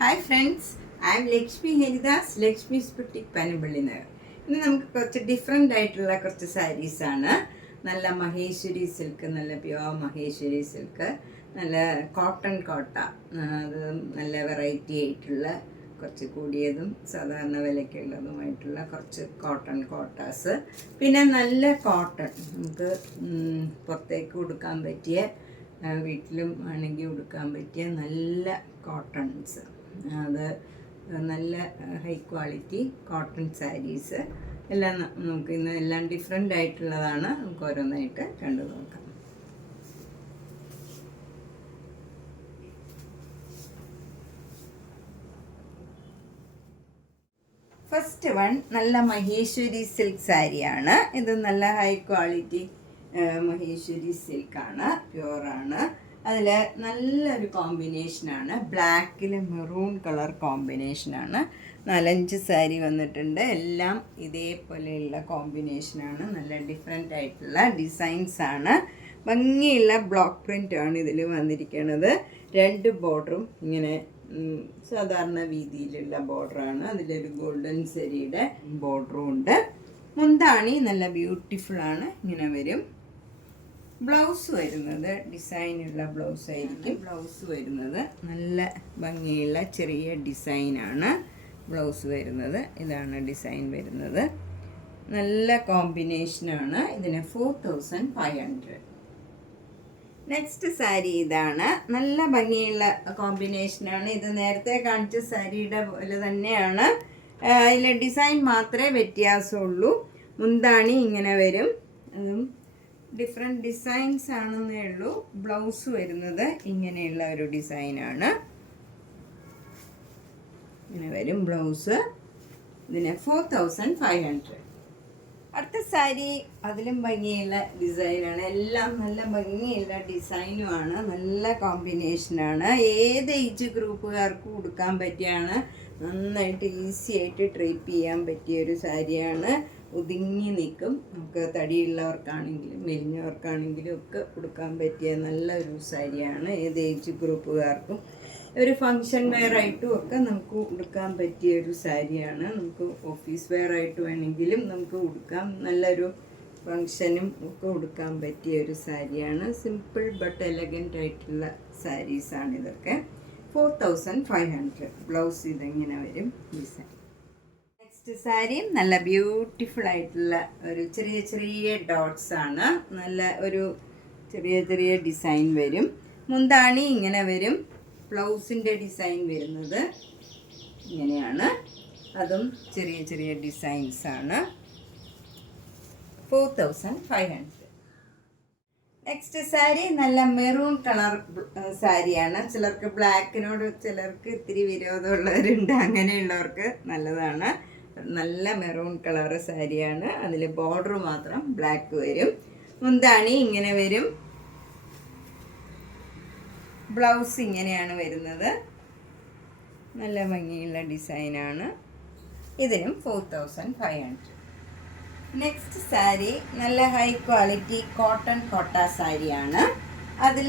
Hi friends, I M Lakshmi Haridas, Lakshmi's boutique Panampilly Nagar. ഇന്ന് നമുക്ക് കുറച്ച് ഡിഫറെൻ്റ് ആയിട്ടുള്ള കുറച്ച് സാരീസാണ്. നല്ല മഹേശ്വരി സിൽക്ക്, നല്ല പ്യുവർ മഹേശ്വരി സിൽക്ക്, നല്ല കോട്ടൺ കോട്ട, അത് നല്ല വെറൈറ്റി ആയിട്ടുള്ള കുറച്ച് കൂടിയതും സാധാരണ വിലയ്ക്കുള്ളതുമായിട്ടുള്ള കുറച്ച് കോട്ടൺ കോട്ടാസ്, പിന്നെ നല്ല കോട്ടൺ നമുക്ക് പുറത്തേക്ക് കൊടുക്കാൻ പറ്റിയ, വീട്ടിലും ആണെങ്കിൽ കൊടുക്കാൻ പറ്റിയ നല്ല കോട്ടൺസ്, അത് നല്ല ഹൈ ക്വാളിറ്റി കോട്ടൺ സാരീസ് എല്ലാം നമുക്ക് ഇന്ന് എല്ലാം ഡിഫറെൻ്റ് ആയിട്ടുള്ളതാണ്. നമുക്ക് ഓരോന്നായിട്ട് കണ്ടു നോക്കാം. ഫസ്റ്റ് വൺ നല്ല മഹേശ്വരി സിൽക്ക് സാരിയാണ്. ഇത് നല്ല ഹൈ ക്വാളിറ്റി മഹേശ്വരി സിൽക്കാണ്, പ്യുവറാണ്. അതിൽ നല്ലൊരു കോമ്പിനേഷനാണ്, ബ്ലാക്കിൽ മെറൂൺ കളർ കോമ്പിനേഷനാണ്. 4-5 സാരി വന്നിട്ടുണ്ട്, എല്ലാം ഇതേപോലെയുള്ള കോമ്പിനേഷനാണ്. നല്ല ഡിഫറെൻ്റ് ആയിട്ടുള്ള ഡിസൈൻസാണ്. ഭംഗിയുള്ള ബ്ലോക്ക് പ്രിൻ്റാണ് ഇതിൽ വന്നിരിക്കുന്നത്. 2 ബോർഡറും ഇങ്ങനെ സാധാരണ വീതിയിലുള്ള ബോർഡറാണ്. അതിലൊരു ഗോൾഡൻ സരിയുടെ ബോർഡറും ഉണ്ട്. മുന്താണി നല്ല ബ്യൂട്ടിഫുള്ളാണ്, ഇങ്ങനെ വരും. ബ്ലൗസ് വരുന്നത് ഡിസൈനുള്ള ബ്ലൗസ് ആയിരിക്കും. ബ്ലൗസ് വരുന്നത് നല്ല ഭംഗിയുള്ള ചെറിയ ഡിസൈനാണ് ബ്ലൗസ് വരുന്നത്. ഇതാണ് ഡിസൈൻ വരുന്നത്. നല്ല കോമ്പിനേഷനാണ്. ഇതിന് 4500. നെക്സ്റ്റ് സാരി ഇതാണ്. നല്ല ഭംഗിയുള്ള കോമ്പിനേഷനാണ്. ഇത് നേരത്തെ കാണിച്ച സാരിയുടെ പോലെ തന്നെയാണ്, അതിലെ ഡിസൈൻ മാത്രമേ വ്യത്യാസമുള്ളൂ. മുന്താണി ഇങ്ങനെ വരും, അതും ഡിഫറെൻറ്റ് ഡിസൈൻസ് ആണെന്നേ ഉള്ളൂ. ബ്ലൗസ് വരുന്നത് ഇങ്ങനെയുള്ള ഒരു ഡിസൈനാണ്, ഇങ്ങനെ വരും ബ്ലൗസ്. ഇതിന് 4500. അടുത്ത സാരി അതിലും ഭംഗിയുള്ള ഡിസൈനാണ്. എല്ലാം നല്ല ഭംഗിയുള്ള ഡിസൈനുമാണ്, നല്ല കോമ്പിനേഷനാണ്. ഏത് ഏജ് ഗ്രൂപ്പുകാർക്കും കൊടുക്കാൻ പറ്റിയാണ്. നന്നായിട്ട് ഈസി ആയിട്ട് ട്രീറ്റ് ചെയ്യാൻ പറ്റിയ ഒരു സാരിയാണ്. ഒതുങ്ങി നിൽക്കും. നമുക്ക് തടിയുള്ളവർക്കാണെങ്കിലും മെലിഞ്ഞവർക്കാണെങ്കിലും ഒക്കെ കൊടുക്കാൻ പറ്റിയ നല്ലൊരു സാരിയാണ്. ഏത് ഏജ് ഗ്രൂപ്പുകാർക്കും ഒരു ഫങ്ഷൻ വെയർ ആയിട്ടും ഒക്കെ നമുക്ക് ഉടുക്കാൻ പറ്റിയ ഒരു സാരിയാണ്. നമുക്ക് ഓഫീസ് വെയർ ആയിട്ട് വേണമെങ്കിലും നമുക്ക് ഉടുക്കാം. നല്ലൊരു ഫങ്ഷനും ഒക്കെ ഉടുക്കാൻ പറ്റിയ ഒരു സാരിയാണ്. സിമ്പിൾ ബട്ട് എലഗൻ്റ് ആയിട്ടുള്ള സാരീസാണ് ഇതൊക്കെ. 4500. ബ്ലൗസ് ഇതെങ്ങനെ വരും ഡിസൈൻ. നെക്സ്റ്റ് സാരി നല്ല ബ്യൂട്ടിഫുൾ ആയിട്ടുള്ള ഒരു ചെറിയ ചെറിയ ഡോട്ട്സ് ആണ്. നല്ല ഒരു ചെറിയ ചെറിയ ഡിസൈൻ വരും. മുന്താണി ഇങ്ങനെ വരും. ബ്ലൗസിൻ്റെ ഡിസൈൻ വരുന്നത് ഇങ്ങനെയാണ്. അതും ചെറിയ ചെറിയ ഡിസൈൻസാണ്. 4500. നെക്സ്റ്റ് സാരി നല്ല മെറൂൺ കളർ സാരിയാണ്. ചിലർക്ക് ബ്ലാക്കിനോട് ചിലർക്ക് ഇത്തിരി വിരോധമുള്ളവരുണ്ട്. അങ്ങനെയുള്ളവർക്ക് നല്ലതാണ്. നല്ല മെറൂൺ കളർ സാരിയാണ്. അതിൽ ബോർഡർ മാത്രം ബ്ലാക്ക് വരും. മുന്താണി ഇങ്ങനെ വരും. ബ്ലൗസ് ഇങ്ങനെയാണ് വരുന്നത്. നല്ല ഭംഗിയുള്ള ഡിസൈനാണ്. ഇതിനും 4500. നെക്സ്റ്റ് സാരി നല്ല ഹൈ ക്വാളിറ്റി കോട്ടൺ കോട്ട സാരിയാണ്. അതിൽ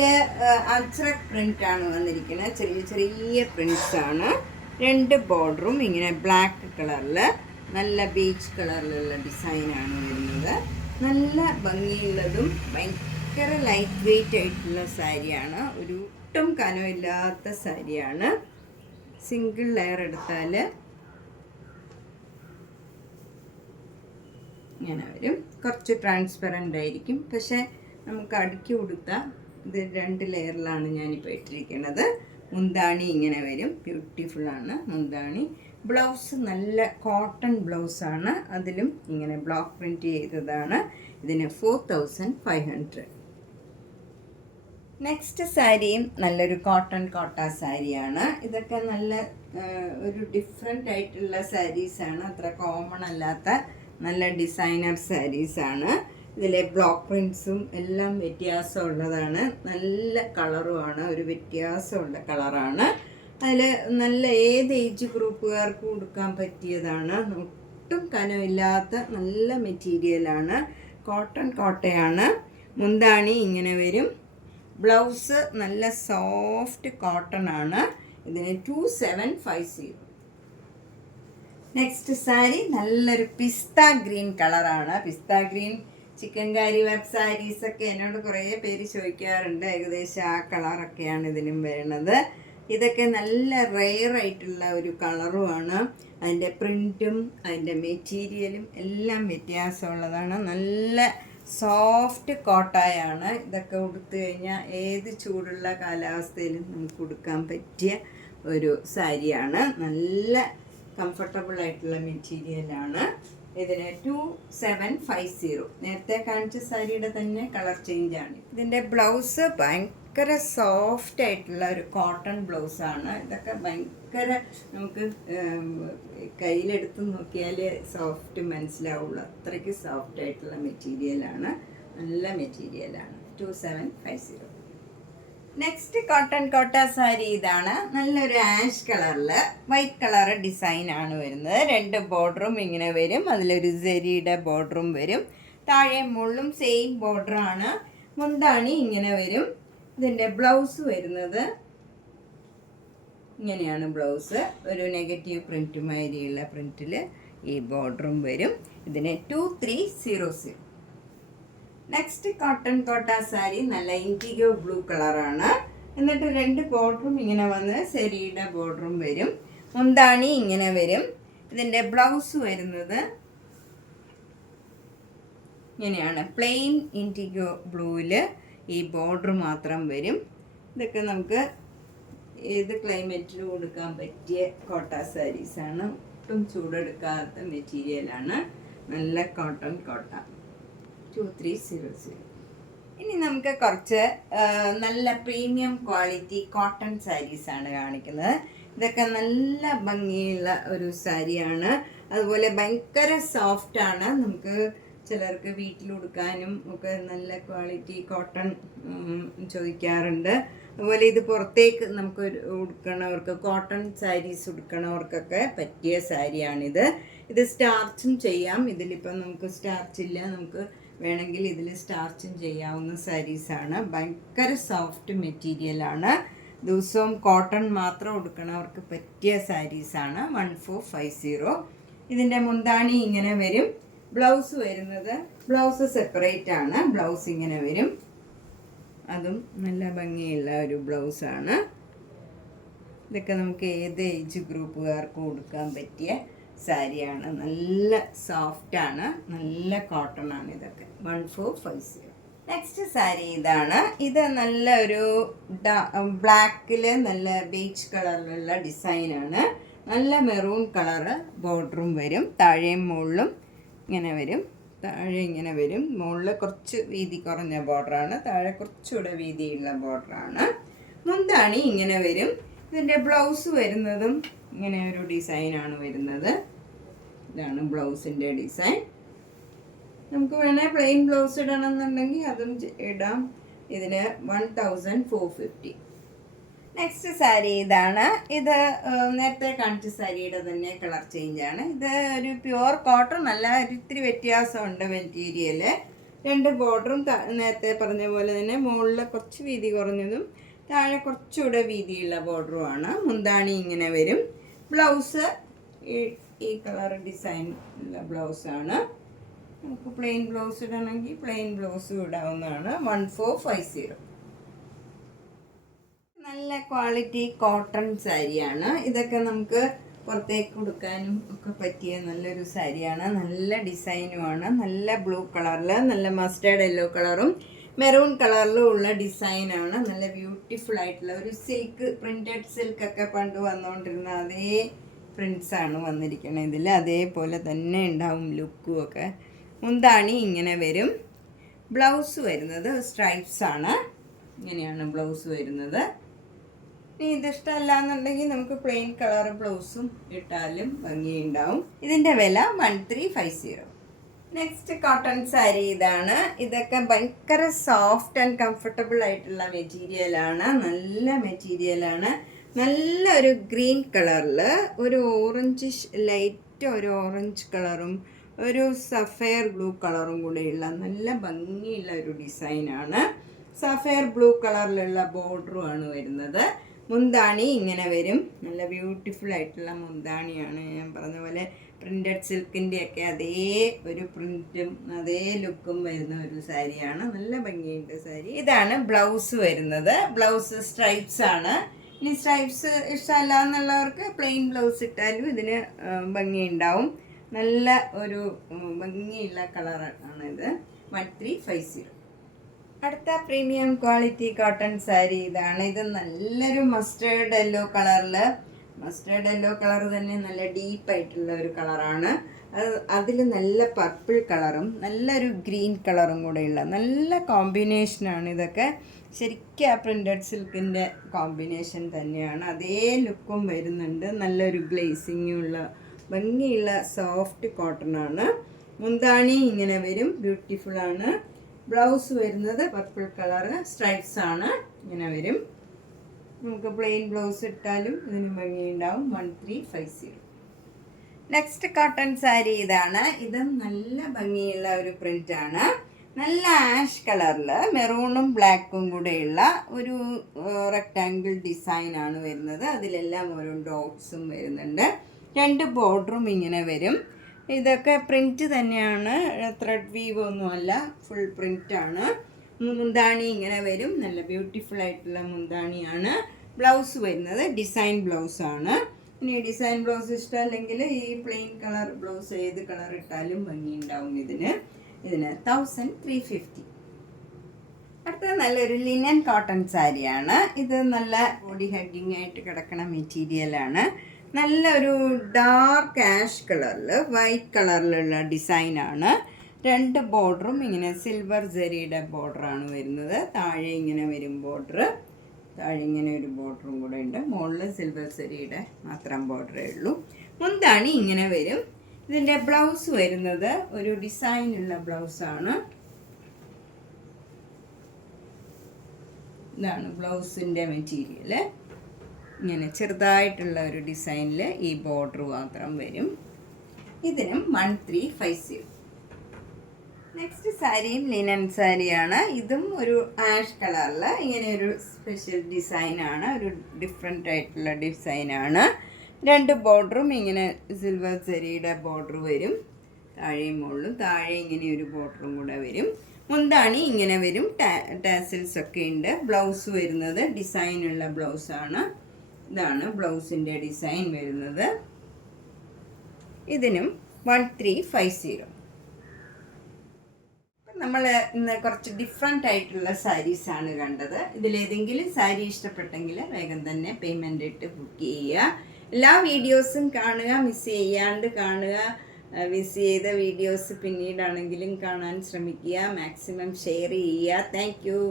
അജ്രക് പ്രിൻ്റാണ് വന്നിരിക്കുന്നത്. ചെറിയ ചെറിയ പ്രിൻസാണ്. 2 ബോർഡറും ഇങ്ങനെ ബ്ലാക്ക് കളറിൽ നല്ല ബീച്ച് കളറിലുള്ള ഡിസൈനാണ് വരുന്നത്. നല്ല ഭംഗിയുള്ളതും ഭയങ്കര ലൈറ്റ് വെയ്റ്റ് ആയിട്ടുള്ള സാരിയാണ്. ഒട്ടും കനമില്ലാത്ത സാരിയാണ്. സിംഗിൾ ലെയർ എടുത്താൽ ഇങ്ങനെ വരും. കുറച്ച് ട്രാൻസ്പെറൻ്റ് ആയിരിക്കും, പക്ഷേ നമുക്ക് അടുക്കി കൊടുത്താൽ ഇത് 2 ലെയറിലാണ് ഞാനിപ്പോൾ ഇട്ടിരിക്കുന്നത്. മുന്താണി ഇങ്ങനെ വരും. ബ്യൂട്ടിഫുള്ളാണ് മുന്താണി. ബ്ലൗസ് നല്ല കോട്ടൺ ബ്ലൗസാണ്. അതിലും ഇങ്ങനെ ബ്ലോക്ക് പ്രിൻറ്റ് ചെയ്തതാണ്. ഇതിന് 4500. നെക്സ്റ്റ് സാരിയും നല്ലൊരു കോട്ടൺ കോട്ട സാരിയാണ്. ഇതൊക്കെ നല്ല ഒരു ഡിഫറെൻ്റ് ആയിട്ടുള്ള സാരീസാണ്. അത്ര കോമൺ അല്ലാത്ത നല്ല ഡിസൈനർ സാരീസാണ്. ഇതിലെ ബ്ലോക്ക് പ്രിൻസും എല്ലാം വ്യത്യാസമുള്ളതാണ്. നല്ല കളറുമാണ്, ഒരു വ്യത്യാസമുള്ള കളറാണ്. അതിൽ നല്ല ഏത് ഏജ് ഗ്രൂപ്പുകാർക്കും കൊടുക്കാൻ പറ്റിയതാണ്. ഒട്ടും കനമില്ലാത്ത നല്ല മെറ്റീരിയലാണ്. കോട്ടൺ കോട്ടയാണ്. മുന്താണി ഇങ്ങനെ വരും. ബ്ലൗസ് നല്ല സോഫ്റ്റ് കോട്ടൺ ആണ്. ഇതിന് 2750. നെക്സ്റ്റ് സാരി നല്ലൊരു പിസ്ത ഗ്രീൻ കളറാണ്. പിസ്ത ഗ്രീൻ ചിക്കൻ കാരി വർക്ക് സാരീസൊക്കെ എന്നോട് കുറേ പേര് ചോദിക്കാറുണ്ട്. ഏകദേശം ആ കളറൊക്കെയാണ് ഇതിനും വരുന്നത്. ഇതൊക്കെ നല്ല റെയർ ആയിട്ടുള്ള ഒരു കളറുമാണ്. അതിൻ്റെ പ്രിൻറ്റും അതിൻ്റെ മെറ്റീരിയലും എല്ലാം വ്യത്യാസമുള്ളതാണ്. നല്ല സോഫ്റ്റ് കോട്ടായാണ്. ഇതൊക്കെ ഉടുത്തു കഴിഞ്ഞാൽ ഏത് ചൂടുള്ള കാലാവസ്ഥയിലും നമുക്ക് ഉടുക്കാൻ പറ്റിയ ഒരു സാരിയാണ്. നല്ല കംഫർട്ടബിൾ ആയിട്ടുള്ള മെറ്റീരിയലാണ്. ഇതിന് 2750. നേരത്തെ കാണിച്ച സാരിയുടെ തന്നെ കളർ ചേഞ്ചാണ്. ഇതിൻ്റെ ബ്ലൗസ് ഭയങ്കര സോഫ്റ്റ് ആയിട്ടുള്ള ഒരു കോട്ടൺ ബ്ലൗസാണ്. ഇതൊക്കെ ഭയങ്കര നമുക്ക് കയ്യിലെടുത്ത് നോക്കിയാൽ സോഫ്റ്റ് മനസ്സിലാവുള്ളൂ. അത്രയ്ക്ക് സോഫ്റ്റ് ആയിട്ടുള്ള മെറ്റീരിയലാണ്. നല്ല മെറ്റീരിയലാണ്. 2750. നെക്സ്റ്റ് കോട്ടൺ കോട്ട സാരി ഇതാണ്. നല്ലൊരു ആഷ് കളറിൽ വൈറ്റ് കളർ ഡിസൈനാണ് വരുന്നത്. 2 ബോർഡറും ഇങ്ങനെ വരും. അതിലൊരു സെരിയുടെ ബോർഡറും വരും. താഴെ മുള്ളും സെയിം ബോർഡറാണ്. മുന്താണി ഇങ്ങനെ വരും. ഇതിൻ്റെ ബ്ലൗസ് വരുന്നത് ഇങ്ങനെയാണ്. ബ്ലൗസ് ഒരു നെഗറ്റീവ് പ്രിൻറ്റ് മാതിരിയുള്ള പ്രിൻറ്റിൽ ഈ ബോർഡറും വരും. ഇതിന് 2300. നെക്സ്റ്റ് കോട്ടൺ കോട്ട സാരി നല്ല ഇൻഡിഗോ ബ്ലൂ കളറാണ്. എന്നിട്ട് 2 ബോർഡറും ഇങ്ങനെ വന്ന് സെരിയുടെ ബോർഡറും വരും. മുന്താണി ഇങ്ങനെ വരും. ഇതിൻ്റെ ബ്ലൗസ് വരുന്നത് ഇങ്ങനെയാണ്. പ്ലെയിൻ ഇൻഡിഗോ ബ്ലൂവിൽ ഈ ബോർഡർ മാത്രം വരും. ഇതൊക്കെ നമുക്ക് ഏത് ക്ലൈമറ്റിലും കൊടുക്കാൻ പറ്റിയ കോട്ട സാരീസാണ്. ഒട്ടും ചൂടെടുക്കാത്ത മെറ്റീരിയലാണ്. നല്ല കോട്ടൺ കോട്ട. 2300. ഇനി നമുക്ക് കുറച്ച് നല്ല പ്രീമിയം ക്വാളിറ്റി കോട്ടൺ സാരീസാണ് കാണിക്കുന്നത്. ഇതൊക്കെ നല്ല ഭംഗിയുള്ള ഒരു സാരിയാണ്. അതുപോലെ ഭയങ്കര സോഫ്റ്റാണ്. നമുക്ക് ചിലർക്ക് വീട്ടിലുടുക്കാനും ഒക്കെ നല്ല ക്വാളിറ്റി കോട്ടൺ ചോദിക്കാറുണ്ട്. അതുപോലെ ഇത് പുറത്തേക്ക് നമുക്ക് ഉടുക്കണവർക്ക്, കോട്ടൺ സാരീസ് ഉടുക്കണവർക്കൊക്കെ പറ്റിയ സാരിയാണിത്. ഇത് സ്റ്റാർച്ചും ചെയ്യാം. ഇതിലിപ്പം നമുക്ക് സ്റ്റാർച്ചില്ല, നമുക്ക് വേണമെങ്കിൽ ഇതിൽ സ്റ്റാർച്ചും ചെയ്യാവുന്ന സാരീസാണ്. ഭയങ്കര സോഫ്റ്റ് മെറ്റീരിയലാണ്. ദിവസവും കോട്ടൺ മാത്രം ഉടുക്കണവർക്ക് പറ്റിയ സാരീസാണ്. 1450. ഇതിൻ്റെ മുന്താണി ഇങ്ങനെ വരും. ബ്ലൗസ് വരുന്നത്, ബ്ലൗസ് സെപ്പറേറ്റ് ആണ്. ബ്ലൗസ് ഇങ്ങനെ വരും. അതും നല്ല ഭംഗിയുള്ള ഒരു ബ്ലൗസാണ്. ഇതൊക്കെ നമുക്ക് ഏത് ഏജ് ഗ്രൂപ്പുകാർക്കും കൊടുക്കാൻ പറ്റിയ സാരിയാണ്. നല്ല സോഫ്റ്റാണ്. നല്ല കോട്ടൺ ആണ്. ഇതൊക്കെ 1450. നെക്സ്റ്റ് സാരി ഇതാണ്. ഇത് നല്ല ഒരു ബ്ലാക്കിൽ നല്ല ബീച്ച് കളറിലുള്ള ഡിസൈനാണ്. നല്ല മെറൂൺ കളറ് ബോർഡറും വരും. താഴെയും മുകളിലും ഇങ്ങനെ വരും. താഴെ ഇങ്ങനെ വരും. മുകളിൽ കുറച്ച് വീതി കുറഞ്ഞ ബോർഡറാണ്. താഴെ കുറച്ചുകൂടെ വീതിയുള്ള ബോർഡറാണ്. മുന്താണി ഇങ്ങനെ വരും. ഇതിൻ്റെ ബ്ലൗസ് വരുന്നതും ഇങ്ങനെ ഒരു ഡിസൈനാണ് വരുന്നത്. ഇതാണ് ബ്ലൗസിൻ്റെ ഡിസൈൻ. നമുക്ക് വേണേൽ പ്ലെയിൻ ബ്ലൗസ് ഇടണമെന്നുണ്ടെങ്കിൽ അതും ഇടാം. ഇതിന് 1450. നെക്സ്റ്റ് സാരി ഇതാണ്. ഇത് നേരത്തെ കാണിച്ച സാരിയുടെ തന്നെ കളർ ചേഞ്ചാണ്. ഇത് ഒരു പ്യുവർ കോട്ടൺ അല്ല, ഒരിത്തിരി വ്യത്യാസമുണ്ട് മെറ്റീരിയൽ. 2 ബോർഡറും നേരത്തെ പറഞ്ഞ പോലെ തന്നെ മുകളിൽ കുറച്ച് വീതി കുറഞ്ഞതും താഴെ കുറച്ചുകൂടെ വീതിയുള്ള ബോർഡറുമാണ്. മുന്താണി ഇങ്ങനെ വരും. ബ്ലൗസ് ഈ കളർ ഡിസൈൻ ഉള്ള ബ്ലൗസാണ്. നമുക്ക് പ്ലെയിൻ ബ്ലൗസ് ഇടണമെങ്കിൽ പ്ലെയിൻ ബ്ലൗസും ഇടാവുന്നതാണ്. 1450. നല്ല ക്വാളിറ്റി കോട്ടൺ സാരിയാണ്. ഇതൊക്കെ നമുക്ക് പുറത്തേക്ക് കൊടുക്കാനും ഒക്കെ പറ്റിയ നല്ലൊരു സാരിയാണ്. നല്ല ഡിസൈനുമാണ്. നല്ല ബ്ലൂ കളറിൽ നല്ല മസ്റ്റേർഡ് യെല്ലോ കളറും മെറൂൺ കളറിലും ഉള്ള ഡിസൈനാണ്. നല്ല ബ്യൂട്ടിഫുൾ ആയിട്ടുള്ള ഒരു സിൽക്ക്, പ്രിൻറ്റഡ് സിൽക്കൊക്കെ പണ്ട് വന്നുകൊണ്ടിരുന്ന അതേ പ്രിൻസാണ് വന്നിരിക്കുന്നത് ഇതിൽ. അതേപോലെ തന്നെ ഉണ്ടാവും ലുക്കും ഒക്കെ. മുന്താണി ഇങ്ങനെ വരും. ബ്ലൗസ് വരുന്നത് സ്ട്രൈപ്സാണ്. ഇങ്ങനെയാണ് ബ്ലൗസ് വരുന്നത്. ഇനി ഇതിഷ്ടമല്ല എന്നുണ്ടെങ്കിൽ നമുക്ക് പ്ലെയിൻ കളർ ബ്ലൗസും ഇട്ടാലും ഭംഗിയുണ്ടാവും. ഇതിൻ്റെ വില 1350. നെക്സ്റ്റ് കോട്ടൺ സാരി ഇതാണ്. ഇതൊക്കെ ഭയങ്കര സോഫ്റ്റ് ആൻഡ് കംഫർട്ടബിൾ ആയിട്ടുള്ള മെറ്റീരിയലാണ്. നല്ല മെറ്റീരിയലാണ്. നല്ല ഒരു ഗ്രീൻ കളറിൽ ഒരു ഓറഞ്ചിഷ്, ലൈറ്റ് ഒരു ഓറഞ്ച് കളറും ഒരു സഫയർ ബ്ലൂ കളറും കൂടെയുള്ള നല്ല ഭംഗിയുള്ള ഒരു ഡിസൈനാണ്. സഫയർ ബ്ലൂ കളറിലുള്ള ബോർഡറുമാണ് വരുന്നത്. മുന്താണി ഇങ്ങനെ വരും. നല്ല ബ്യൂട്ടിഫുൾ ആയിട്ടുള്ള മുന്താണിയാണ്. ഞാൻ പറഞ്ഞ പോലെ പ്രിൻറ്റഡ് സിൽക്കിൻ്റെയൊക്കെ അതേ ഒരു പ്രിൻറ്റും അതേ ലുക്കും വരുന്ന ഒരു സാരിയാണ്. നല്ല ഭംഗിയുണ്ട് സാരി. ഇതാണ് ബ്ലൗസ് വരുന്നത്. ബ്ലൗസ് സ്ട്രൈപ്സ് ആണ്. ഇനി സ്ട്രൈപ്സ് ഇഷ്ടമല്ല എന്നുള്ളവർക്ക് പ്ലെയിൻ ബ്ലൗസ് ഇട്ടാലും ഇതിന് ഭംഗിയുണ്ടാവും. നല്ല ഒരു ഭംഗിയുള്ള കളറാണിത്. 1350. അടുത്ത പ്രീമിയം ക്വാളിറ്റി കോട്ടൺ സാരി ഇതാണ്. ഇത് നല്ലൊരു മസ്റ്റേർഡ് യെല്ലോ കളറിൽ, മസ്റ്റേർഡ് യെല്ലോ കളർ തന്നെ നല്ല ഡീപ്പായിട്ടുള്ള ഒരു കളറാണ്. അതിൽ നല്ല പർപ്പിൾ കളറും നല്ലൊരു ഗ്രീൻ കളറും കൂടെയുള്ള നല്ല കോമ്പിനേഷനാണ്. ഇതൊക്കെ ശരിക്കും ആ പ്രിൻറ്റഡ് സിൽക്കിൻ്റെ കോമ്പിനേഷൻ തന്നെയാണ്. അതേ ലുക്കും വരുന്നുണ്ട്. നല്ലൊരു ഗ്ലേസിങ്ങുള്ള ഭംഗിയുള്ള സോഫ്റ്റ് കോട്ടൺ ആണ്. മുന്താണി ഇങ്ങനെ വരും, ബ്യൂട്ടിഫുള്ളാണ്. ബ്ലൗസ് വരുന്നത് പർപ്പിൾ കളറ് സ്ട്രൈപ്സ് ആണ്, ഇങ്ങനെ വരും. നമുക്ക് പ്ലെയിൻ ബ്ലൗസ് ഇട്ടാലും ഇതിന് ഭംഗിയുണ്ടാവും. 1350. നെക്സ്റ്റ് കോട്ടൺ സാരി ഇതാണ്. ഇതും നല്ല ഭംഗിയുള്ള ഒരു പ്രിൻ്റാണ്. നല്ല ആഷ് കളറിൽ മെറൂണും ബ്ലാക്കും കൂടെയുള്ള ഒരു റെക്റ്റാങ്കിൾ ഡിസൈനാണ് വരുന്നത്. അതിലെല്ലാം ഓരോ ഡോട്ട്സും വരുന്നുണ്ട്. 2 ബോർഡറും ഇങ്ങനെ വരും. ഇതൊക്കെ പ്രിൻറ്റ് തന്നെയാണ്, ത്രെഡ് വീവ് ഒന്നുമല്ല, ഫുൾ പ്രിൻ്റാണ്. മുന്താണി ഇങ്ങനെ വരും. നല്ല ബ്യൂട്ടിഫുൾ ആയിട്ടുള്ള മുന്താണിയാണ്. ബ്ലൗസ് വരുന്നത് ഡിസൈൻ ബ്ലൗസാണ്. ഇനി ഡിസൈൻ ബ്ലൗസ് ഇഷ്ടമല്ലെങ്കിൽ ഈ പ്ലെയിൻ കളർ ബ്ലൗസ് ഏത് കളർ ഇട്ടാലും ഭംഗിയുണ്ടാവും. ഇതിന് 1350. അടുത്തത് നല്ലൊരു ലിനൻ കോട്ടൺ സാരിയാണ്. ഇത് നല്ല ബോഡി ഹഗ്ഗിങ് ആയിട്ട് കിടക്കണ മെറ്റീരിയലാണ്. നല്ലൊരു ഡാർക്ക് ആഷ് കളറിൽ വൈറ്റ് കളറിലുള്ള ഡിസൈനാണ്. 2 ബോർഡറും ഇങ്ങനെ സിൽവർ ജെറിയുടെ ബോർഡറാണ് വരുന്നത്. താഴെ ഇങ്ങനെ വരും ബോർഡർ. താഴെ ഇങ്ങനെ ഒരു ബോർഡറും കൂടെ ഉണ്ട്. മുകളിൽ സിൽവർ ജെറിയുടെ മാത്രം ബോർഡറേ ഉള്ളൂ. മുന്താണി ഇങ്ങനെ വരും. ഇതിൻ്റെ ബ്ലൗസ് വരുന്നത് ഒരു ഡിസൈനുള്ള ബ്ലൗസാണ്. ഇതാണ് ബ്ലൗസിൻ്റെ മെറ്റീരിയൽ. ഇങ്ങനെ ചെറുതായിട്ടുള്ള ഒരു ഡിസൈനിൽ ഈ ബോർഡർ മാത്രം വരും. ഇതിനും 1350. നെക്സ്റ്റ് സാരിയും ലിനൻ സാരിയാണ്. ഇതും ഒരു ആഷ് കളറിൽ ഇങ്ങനെ ഒരു സ്പെഷ്യൽ ഡിസൈനാണ്. ഒരു ഡിഫറെൻ്റ് ആയിട്ടുള്ള ഡിസൈനാണ്. 2 ബോർഡറും ഇങ്ങനെ സിൽവർ ജെറിയുടെ ബോർഡർ വരും. താഴെയും മുകളിലും. താഴെ ഇങ്ങനെ ഒരു ബോർഡറും കൂടെ വരും. മുന്താണി ഇങ്ങനെ വരും. ടാസിൽസ് ഒക്കെ ഉണ്ട്. ബ്ലൗസ് വരുന്നത് ഡിസൈനുള്ള ബ്ലൗസാണ്. ഇതാണ് ബ്ലൗസിൻ്റെ ഡിസൈൻ വരുന്നത്. ഇതിനും 1350. നമ്മൾ ഇന്ന് കുറച്ച് ഡിഫറെൻ്റ് ആയിട്ടുള്ള സാരീസാണ് കണ്ടത്. ഇതിലേതെങ്കിലും സാരി ഇഷ്ടപ്പെട്ടെങ്കിൽ വേഗം തന്നെ പേയ്മെൻ്റ് ഇട്ട് ബുക്ക് ചെയ്യുക. എല്ലാ വീഡിയോസും കാണുക, മിസ് ചെയ്യാണ്ട് കാണുക. മിസ് ചെയ്ത വീഡിയോസ് പിന്നീടാണെങ്കിലും കാണാൻ ശ്രമിക്കുക. മാക്സിമം ഷെയർ ചെയ്യുക. Thank you.